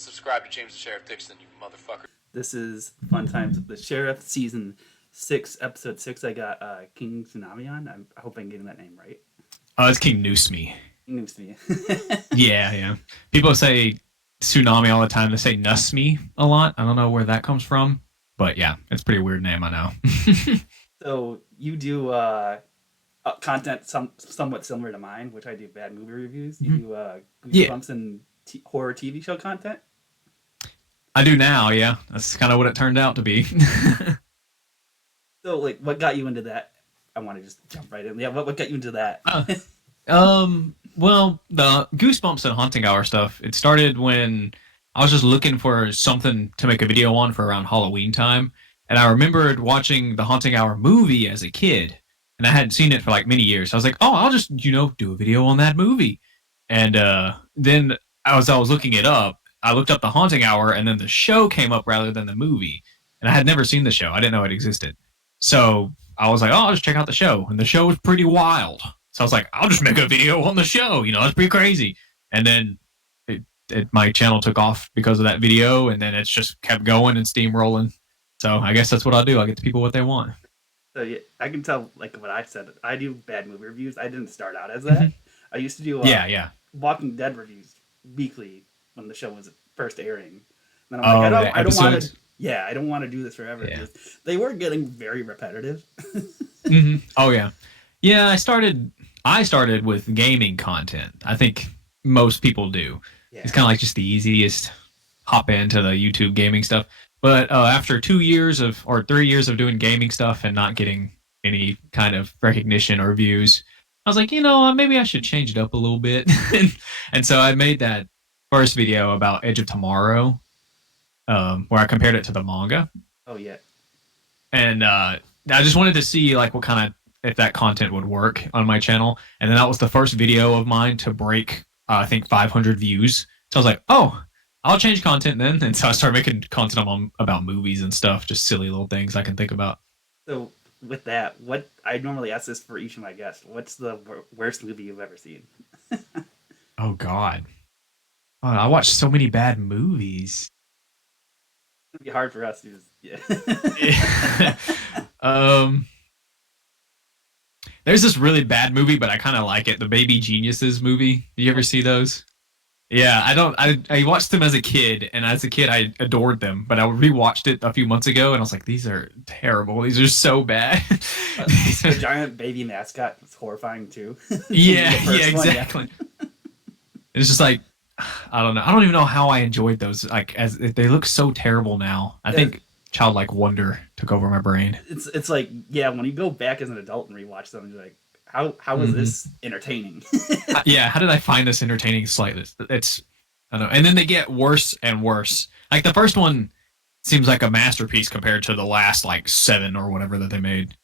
Subscribe to James the Sheriff Dixon, you motherfucker. This is Fun Times with the Sheriff, Season 6, Episode 6. I got Kingysmi on. I hope I'm getting that name right. Oh, it's Kingysmi. Kingysmi. Yeah. People say tsunami all the time. They say Nusmi a lot. I don't know where that comes from. But yeah, it's a pretty weird name, I know. So you do content somewhat similar to mine, which I do bad movie reviews. You do Goosebumps and horror TV show content? I do now, yeah. That's kind of what it turned out to be. So, like, what got you into that? I want to just jump right in. Yeah, what got you into that? Well, the Goosebumps and Haunting Hour stuff, it started when I was just looking for something to make a video on for around Halloween time. And I remembered watching the Haunting Hour movie as a kid. And I hadn't seen it for like many years. So I was like, oh, I'll just, do a video on that movie. And then as I was looking it up, I looked up the Haunting Hour, and then the show came up rather than the movie. And I had never seen the show. I didn't know it existed. So I was like, oh, I'll just check out the show. And the show was pretty wild. So I was like, I'll just make a video on the show. It's pretty crazy. And then my channel took off because of that video, and then it's just kept going and steamrolling. So I guess that's what I'll do. I'll get the people what they want. So yeah, I can tell, like what I said. I do bad movie reviews. I didn't start out as that. Mm-hmm. I used to do Walking Dead reviews weekly when the show was first airing. And then I'm like, I don't want to. Yeah, I don't want to do this forever. Yeah. They were getting very repetitive. Mm-hmm. Oh yeah, yeah. I started with gaming content. I think most people do. Yeah. It's kind of like just the easiest hop into the YouTube gaming stuff. But after 3 years of doing gaming stuff and not getting any kind of recognition or views, I was like, maybe I should change it up a little bit. and so I made that first video about Edge of Tomorrow, where I compared it to the manga. Oh yeah. And I just wanted to see like what kind of if that content would work on my channel. And then that was the first video of mine to break I think 500 views. So I was like, oh, I'll change content then. And so I started making content about movies and stuff, just silly little things I can think about. So with that, what I normally ask this for each of my guests, what's the worst movie you've ever seen? Oh God. Oh, I watched so many bad movies. It'd be hard for us to yeah. There's this really bad movie, but I kind of like it. The Baby Geniuses movie. Did you ever see those? Yeah, I watched them as a kid, and as a kid I adored them, but I rewatched it a few months ago, and I was like, these are terrible. These are so bad. The giant baby mascot was horrifying too. Yeah, exactly. It's just like, I don't know. I don't even know how I enjoyed those. Like, as they look so terrible now. I think childlike wonder took over my brain. It's like, yeah, when you go back as an adult and rewatch them, you're like, how was this entertaining? Yeah, how did I find this entertaining slightly? It's, I don't know. And then they get worse and worse. Like the first one seems like a masterpiece compared to the last like 7 or whatever that they made.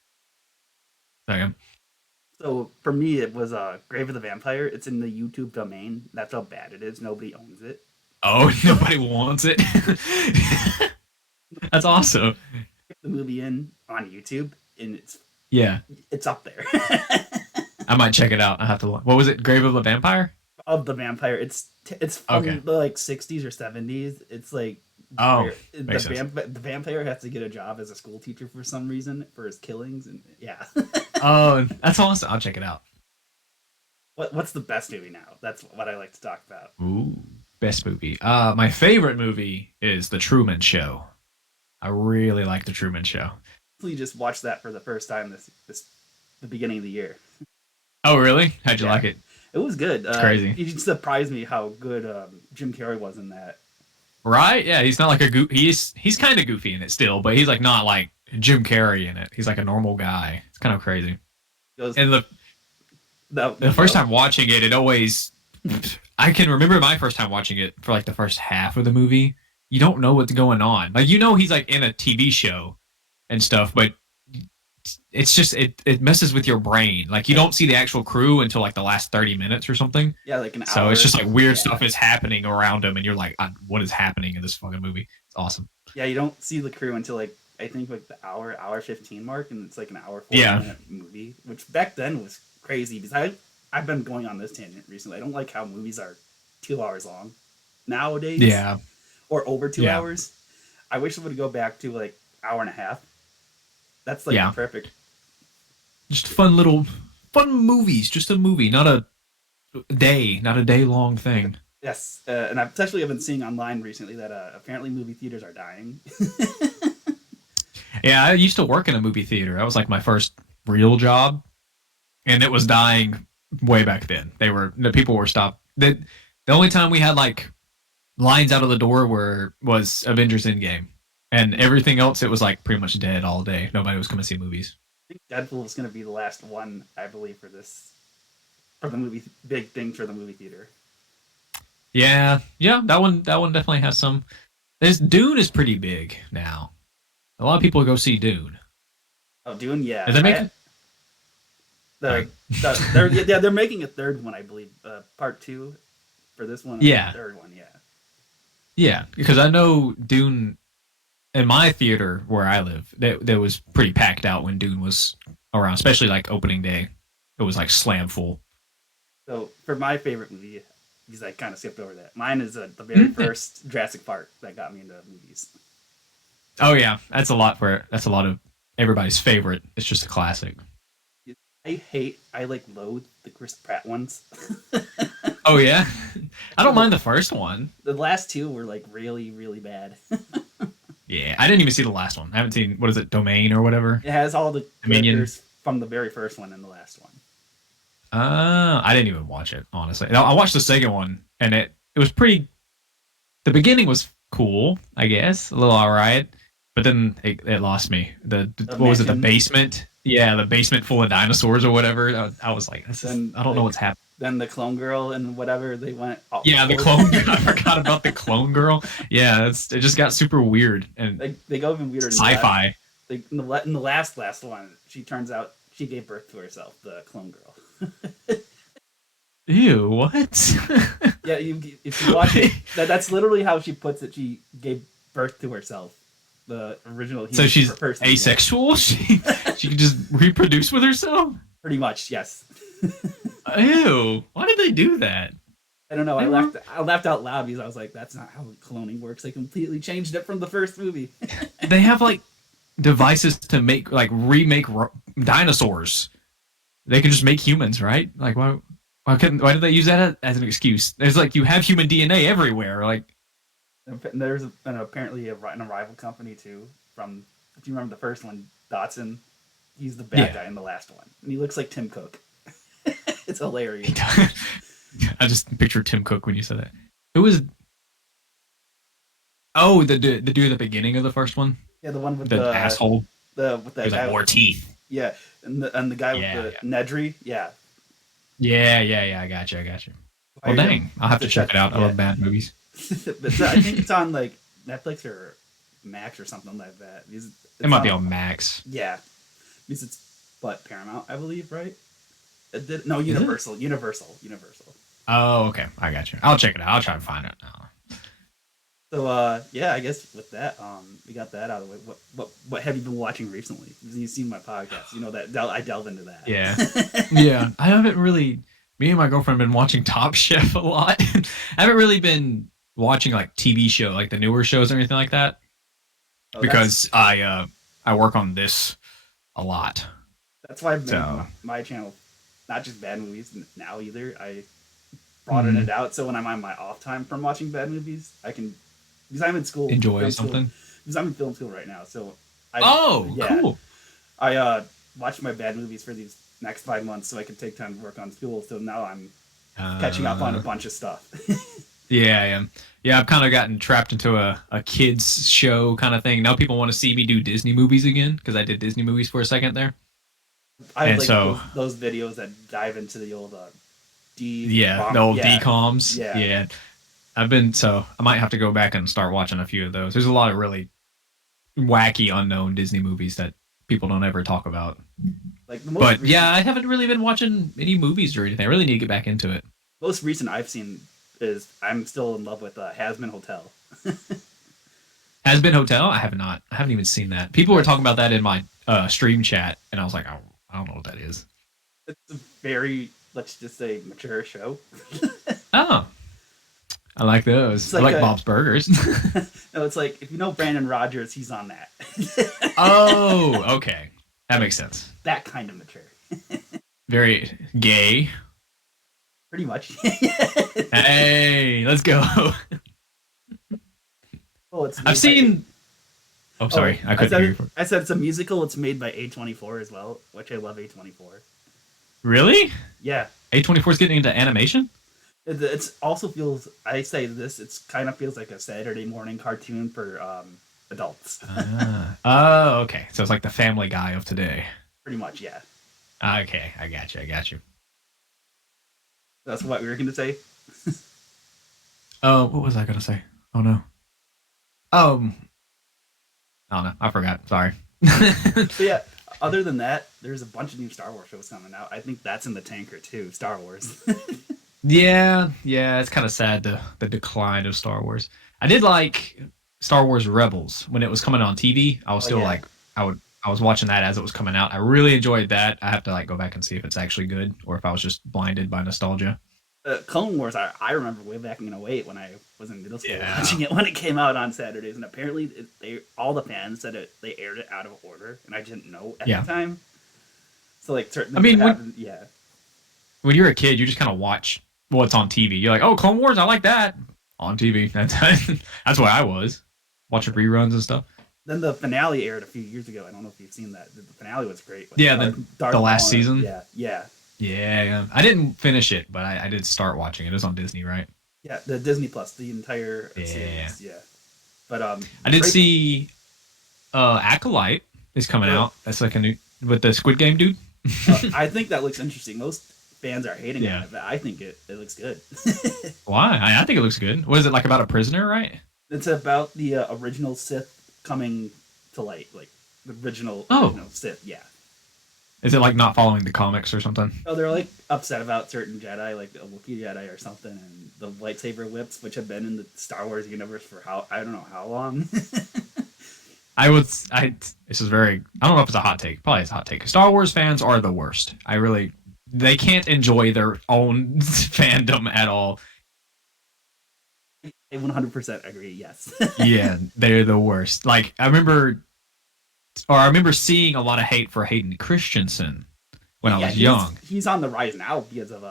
So for me, it was Grave of the Vampire. It's in the YouTube domain. That's how bad it is. Nobody owns it. Oh, nobody wants it. That's awesome. The movie on YouTube, and it's up there. I might check it out. I have to. What was it? Grave of the Vampire? Of the Vampire. It's from the like 60s or 70s. It's like the vampire has to get a job as a school teacher for some reason for his killings, and yeah. Oh, that's awesome. I'll check it out. What's the best movie now? That's what I like to talk about. Ooh, best movie. My favorite movie is The Truman Show. I really like The Truman Show. We just watched that for the first time the beginning of the year. Oh, really? How'd you like it? It was good. It's crazy. It surprised me how good Jim Carrey was in that. Right? Yeah, he's not like a he's kind of goofy in it still, but he's like not like Jim Carrey in it. He's like a normal guy. It's kind of crazy. And the first time watching it, I can remember my first time watching it for like the first half of the movie. You don't know what's going on. Like, he's like in a TV show and stuff, but it's just, it messes with your brain. Like, you don't see the actual crew until like the last 30 minutes or something. Yeah, like an hour. So it's just like weird stuff is happening around him, and you're like, what is happening in this fucking movie? It's awesome. Yeah, you don't see the crew until like, I think like the hour 15 mark, and it's like an hour 40-minute movie, which back then was crazy because I've been going on this tangent recently. I don't like how movies are 2 hours long nowadays. Yeah. or over 2 hours. I wish it would go back to like hour and a half. That's like perfect. Just fun movies. Just a movie, not a day long thing. Yes, and I've been seeing online recently that apparently movie theaters are dying. Yeah, I used to work in a movie theater. That was like my first real job, and it was dying way back then. The people were stopped. The only time we had like lines out of the door was Avengers Endgame, and everything else it was like pretty much dead all day. Nobody was coming to see movies. I think Deadpool is going to be the last one, I believe, for the movie big thing for the movie theater. Yeah, that one definitely has some. Dune is pretty big now. A lot of people go see Dune. Oh, Dune, yeah. Is that making? They're making a third one, I believe. Part 2 for this one. Yeah. The third one, yeah. Yeah, because I know Dune in my theater where I live, that was pretty packed out when Dune was around, especially like opening day. It was like slam full. So for my favorite movie, because I kind of skipped over that, mine is the very first Jurassic Park that got me into movies. Oh yeah, that's a lot of everybody's favorite. It's just a classic. I loathe the Chris Pratt ones. Oh yeah, I don't mind the first one. The last two were like really, really bad. Yeah, I didn't even see the last one. I haven't seen, what is it, Domain or whatever. It has all the characters from the very first one and the last one. I didn't even watch it, honestly. I watched the second one, and it was pretty. The beginning was cool, I guess, a little alright, but then it lost me. What was it? The basement? Yeah, the basement full of dinosaurs or whatever. I was like, I don't know what's happening. Then the clone girl and whatever they went. Yeah, the clone girl. I forgot about the clone girl. Yeah, it just got super weird and they go even weirder. Sci-fi. In the last one, she turns out she gave birth to herself, the clone girl. Ew, what? Yeah, if you watch it, that's literally how she puts it. She gave birth to herself. The original. So she's asexual. She can just reproduce with herself. Pretty much, yes. Ew! Why did they do that? I don't know. I laughed out loud because I was like, "That's not how cloning works." They completely changed it from the first movie. They have like devices to remake dinosaurs. They can just make humans, right? Like why did they use that as an excuse? There's like you have human DNA everywhere. Like there's apparently an Arrival company too. From if you remember the first one, Dotson. He's the bad guy in the last one, and he looks like Tim Cook. It's hilarious. I just pictured Tim Cook when you said that. Who was? Oh, the dude at the beginning of the first one. Yeah, the one with the asshole. With that guy like more teeth. Yeah, and the guy with the Nedry. Yeah. Yeah. I got you. Well, dang, I'll have to check it out. I love bad movies. But I think it's on like Netflix or Max or something like that. It might be on Max. Yeah, because it's Paramount, I believe, right? Universal. Oh, okay. I got you. I'll check it out. I'll try and find it now. So, I guess with that, we got that out of the way. What have you been watching recently? You've seen my podcast. You know that I delve into that. Yeah. Yeah. I haven't really. Me and my girlfriend have been watching Top Chef a lot. I haven't really been watching like TV show, like the newer shows or anything like that, because I work on this a lot. That's why I've made my channel, not just bad movies now either. I broaden it out so when I'm on my off time from watching bad movies, I can, because I'm in school. Enjoy something? Because I'm in film school right now. So cool. I watched my bad movies for these next 5 months so I could take time to work on school. So now I'm catching up on a bunch of stuff. Yeah, I am. Yeah, I've kind of gotten trapped into a kids show kind of thing. Now people want to see me do Disney movies again because I did Disney movies for a second there. I like those videos that dive into the old DComs. Yeah. I might have to go back and start watching a few of those. There's a lot of really wacky, unknown Disney movies that people don't ever talk about. I haven't really been watching any movies or anything. I really need to get back into it. Most recent I've seen is I'm still in love with Has-Been Hotel. Has-Been Hotel? I have not. I haven't even seen that. People were talking about that in my stream chat, and I was like, I don't know what that is. It's a very, let's just say, mature show. Oh. I like those. I like Bob's Burgers. No, it's like if you know Brandon Rogers, he's on that. Oh, okay. That makes sense. That kind of mature. Very gay. Pretty much. Hey, let's go. Well, I've seen. Oh, sorry. I couldn't hear you. I said it's a musical. It's made by A24 as well, which I love A24. Really? Yeah. A24 is getting into animation? It also feels, I say this, it's kind of feels like a Saturday morning cartoon for adults. Oh, okay. So it's like the Family Guy of today. Pretty much, yeah. Okay, I got you. That's what we were going to say? Oh, what was I going to say? Oh, no. I don't know. I forgot. Sorry. So yeah, other than that, there's a bunch of new Star Wars shows coming out. I think that's in the tanker too, Star Wars. Yeah, it's kind of sad, the decline of Star Wars. I did like Star Wars Rebels when it was coming on TV. I was still like, I was watching that as it was coming out. I really enjoyed that. I have to like go back and see if it's actually good or if I was just blinded by nostalgia. Clone Wars, I remember way back in 2008 when I was in middle school watching it when it came out on Saturdays, and apparently all the fans said they aired it out of order, and I didn't know at the time. So like certain when you're a kid, you just kind of watch what's on TV. You're like, oh, Clone Wars, I like that on TV. That's what I was watching reruns and stuff. Then the finale aired a few years ago. I don't know if you've seen that. The finale was great. Yeah, the last season. Yeah. I didn't finish it, but I did start watching it. It was on Disney, right? Yeah, the Disney Plus, the entire series. Yeah. But I did see Acolyte is coming out. That's like a new with the Squid Game dude. I think that looks interesting. Most fans are hating on it, but I think it looks good. Why? I think it looks good. What is it like about a prisoner, right? It's about the original Sith coming to light, like the original Sith. Yeah. Is it like not following the comics or something? Oh, they're like upset about certain Jedi, like a Wookiee Jedi or something, and the lightsaber whips, which have been in the Star Wars universe for I don't know how long. This is very, I don't know if it's a hot take. Probably it's a hot take. Star Wars fans are the worst. They can't enjoy their own fandom at all. I 100% agree, yes. Yeah, they're the worst. Like, I remember seeing a lot of hate for Hayden Christensen when I was young. He's on the rise now because of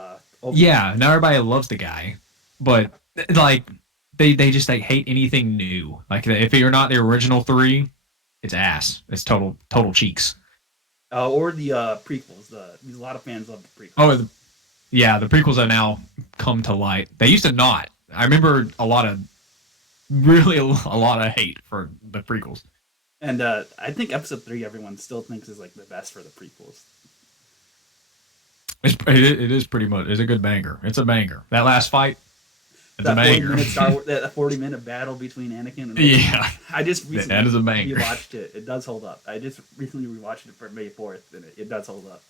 Yeah, now everybody loves the guy. But, like, they just, like, hate anything new. Like, if you're not the original three, it's ass. It's total cheeks. Or the prequels. A lot of fans love the prequels. Oh, the prequels have now come to light. They used to not. I remember a lot of hate for the prequels. And I think episode 3 everyone still thinks is like the best for the prequels. It is pretty much. It's a good banger. It's a banger. That last fight, it's a banger. That 40-minute battle between Anakin and I just recently rewatched it. It does hold up. I just recently rewatched it for May 4th, and it does hold up.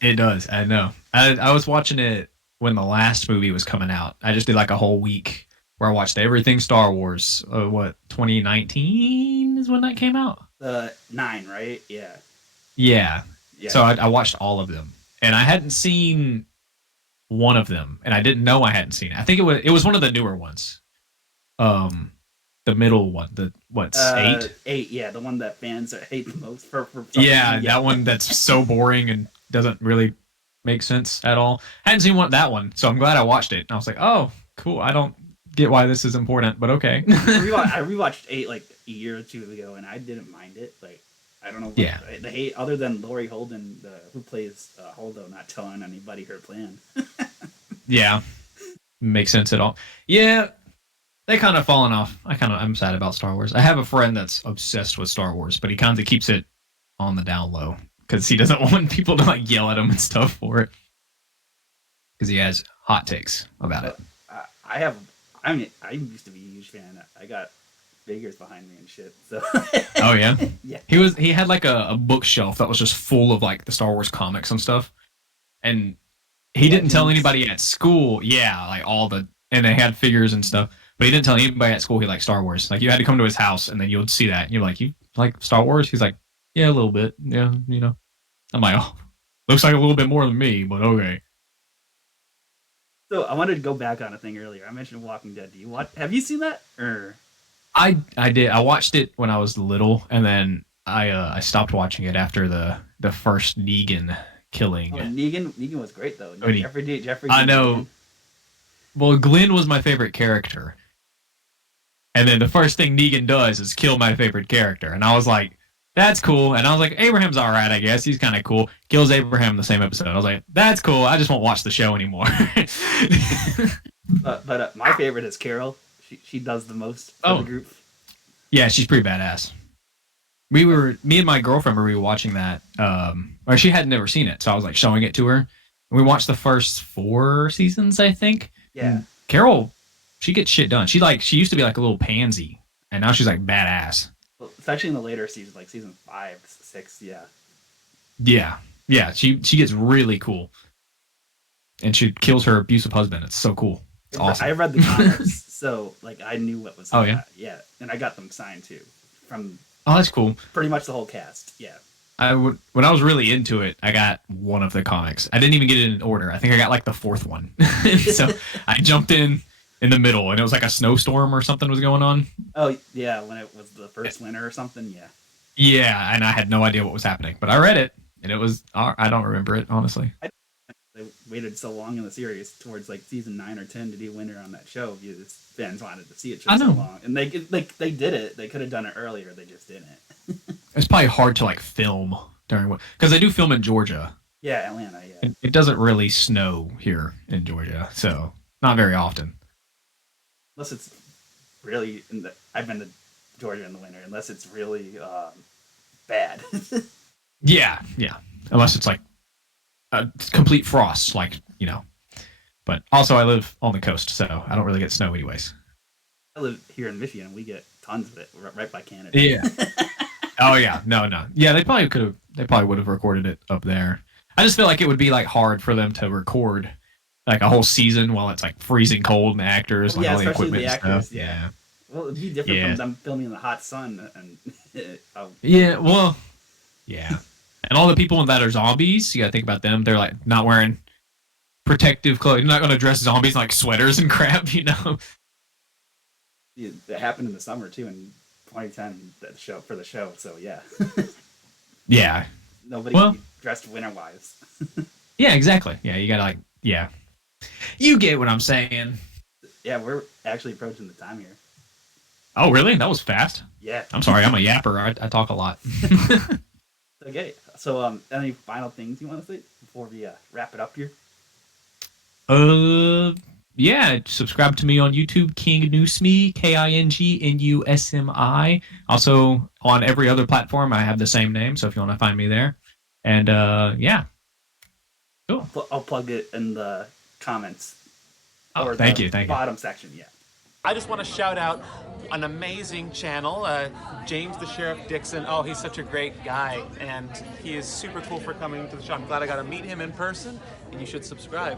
It does. I know. I was watching it when the last movie was coming out. I just did like a whole week where I watched everything Star Wars. 2019 is when that came out? 9, right? Yeah. Yeah. So I watched all of them. And I hadn't seen one of them. And I didn't know I hadn't seen it. I think it was one of the newer ones. The middle one. 8? 8, yeah. The one that fans hate the most for that one that's so boring and doesn't really make sense at all. I hadn't seen that one, so I'm glad I watched it. And I was like, oh, cool. I don't get why this is important, but okay. I rewatched 8 like a year or two ago, and I didn't mind it. Like, I don't know. The hate, other than Laurie Holden, who plays Holdo, not telling anybody her plan. Yeah, makes sense at all. Yeah, they kind of fallen off. I'm sad about Star Wars. I have a friend that's obsessed with Star Wars, but he kind of keeps it on the down low because he doesn't want people to like yell at him and stuff for it. Because he has hot takes about it. I used to be a huge fan. I got figures behind me and shit. So. Oh yeah. Yeah. He had like a bookshelf that was just full of like the Star Wars comics and stuff, and he didn't tell anybody at school. Yeah, like and they had figures and stuff, but he didn't tell anybody at school he liked Star Wars. Like you had to come to his house and then you would see that. And you're like, you like Star Wars? He's like, yeah, a little bit. Yeah, you know. I'm like, oh, looks like a little bit more than me, but okay. So I wanted to go back on a thing earlier. I mentioned Walking Dead. Do you watch? Have you seen that? Or I did. I watched it when I was little, and then I stopped watching it after the first Negan killing. Negan was great though. Oh, Jeffrey. I know. Well, Glenn was my favorite character, and then the first thing Negan does is kill my favorite character, and I was like, "That's cool." And I was like, "Abraham's all right, I guess. He's kind of cool." Kills Abraham in the same episode. I was like, "That's cool. I just won't watch the show anymore." but my favorite is Carol. She does the most for the group. Yeah, she's pretty badass. Me and my girlfriend were watching that, or she had never seen it, so I was like showing it to her. And we watched the first 4 seasons, I think. Yeah. And Carol, she gets shit done. She used to be like a little pansy, and now she's like badass. Well, especially in the later seasons, like season 5, 6, yeah. Yeah. She gets really cool, and she kills her abusive husband. It's so cool. It's awesome. I read the comics, so like I knew what was. Oh yeah. Yeah, and I got them signed too, from. Oh, that's cool. Pretty much the whole cast. Yeah. When I was really into it, I got one of the comics. I didn't even get it in order. I think I got like the 4th one. So I jumped in the middle, and it was like a snowstorm or something was going on. Oh yeah, when it was the first winter or something. Yeah. Yeah, and I had no idea what was happening, but I read it, and it was. I don't remember it honestly. They waited so long in the series towards like season 9 or 10 to do winter on that show because fans wanted to see it so long, and they did it. They could have done it earlier. They just didn't. It's probably hard to like film during because they do film in Georgia. Yeah, Atlanta. Yeah, it doesn't really snow here in Georgia, so not very often. Unless it's really I've been to Georgia in the winter. Unless it's really bad. Yeah. Unless it's like a complete frost, like But also, I live on the coast, so I don't really get snow anyways. I live here in Michigan. We get tons of it right by Canada. Yeah. Oh yeah, no. Yeah, they probably would have recorded it up there. I just feel like it would be like hard for them to record like a whole season while it's like freezing cold and the actors, like all the equipment the actors, and stuff. Yeah. Well, it'd be different from them filming in the hot sun and. Yeah. Well. Yeah. And all the people that are zombies, you gotta think about them. They're like not wearing protective clothes. You're not gonna dress zombies in like sweaters and crap, It happened in the summer too in 2010 for the show. So yeah. Yeah. Nobody dressed winter wise. Yeah, exactly. Yeah, you gotta you get what I'm saying. Yeah, we're actually approaching the time here. Oh, really? That was fast. Yeah. I'm sorry, I'm a yapper. I talk a lot. Okay. So, any final things you want to say before we wrap it up here? Yeah, subscribe to me on YouTube, Kingysmi, KINGNUSMI. Also on every other platform, I have the same name, so if you want to find me there. And yeah. Cool. I'll plug it in the comments. Oh, thank you. Bottom section, yeah. I just want to shout out an amazing channel, James the Sheriff Dixon. Oh, he's such a great guy, and he is super cool for coming to the show. I'm glad I got to meet him in person, and you should subscribe.